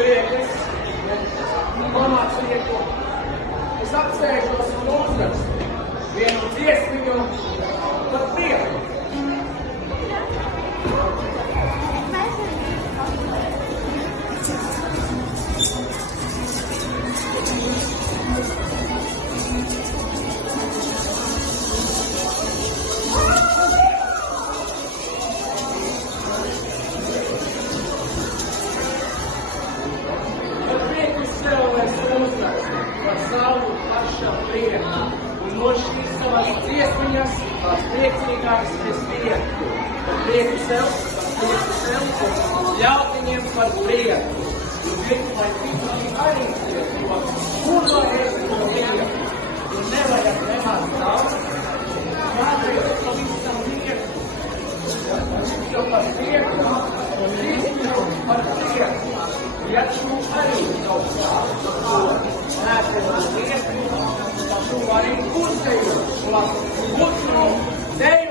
bēglis, pamācnieku. Es apsēžos un uzrakstu vienu dziesmiņu par prieku. No šīs savas dziesmiņas, tās priecīgākas es prieku. Par prieku sev, un ļaut viņiem par prieku. Un gribu, lai viņi arī prieku, un no es no prieku. Un nevajag nemaz daudz, jāpriek pavisam prieku. Jo par prieku, un visu par prieku. Ja tu arī kaut kā, nēsi par prieku, tu arī uzdeju, un deju